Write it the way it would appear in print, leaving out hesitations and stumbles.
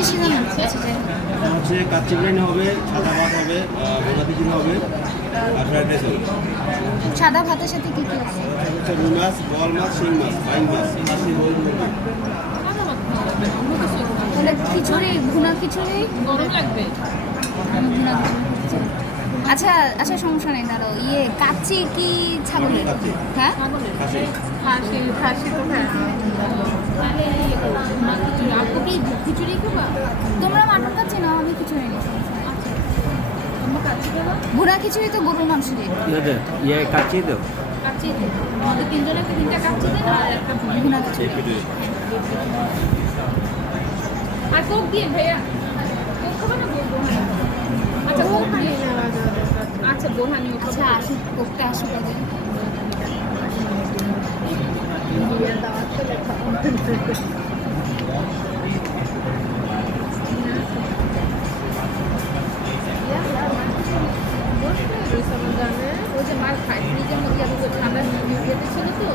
বেশি দাম আচ্ছা যাই হোক। এটা হচ্ছে কাচ্চি বিরিয়ানি হবে, সাদা ভাত হবে, ভোনা খিচুড়ি হবে আর ফ্রাইড রাইস হবে। সাদা ভাতের সাথে কি কি আছে? হচ্ছে রুই মাছ, বোয়াল মাছ, শিং মাছ, বাইং মাছ, খাসি, রোল, মুরগি। তাহলে খিচুড়ি, ভুনা খিচুড়ি গরম লাগবে। ভুনা খিচুড়ি। আচ্ছা আচ্ছা, সমস্যা নেই, দাঁড়াও। ইয়ে কাচ্চি কি ছাগলের? কাচ্চি। হ্যাঁ ছাগলের খাসি। খাসি তো খায় না। তাহলে ভুনা খিচুড়ি, আপু কি খিচুড়ি খাবা? তোমরা মাটন কাচ্চি নাও, আমি খিচুড়ি নিই, সমস্যা নেই। আচ্ছা, আমরা কাচ্চি খাবো। ভুনা খিচুড়ি তো গরুর মাংস দিয়ে। ये काची दो কাচ্চি দিন। আমাদের তিনজনকে তিনটা কাচ্চি দিন আর একটা ভুনা। ভুনা খিচুড়ি। আর কোক দিয়ে ভাইয়া, কোক খাবে না বোহানি? আচ্ছা বোহানি, আচ্ছা বোহানিও আচ্ছা আসুক, কোকটা আসুক আগে। ওই যে মার খাই ফ্রিজের মধ্যে ঠান্ডা ইয়েতে ছিল তো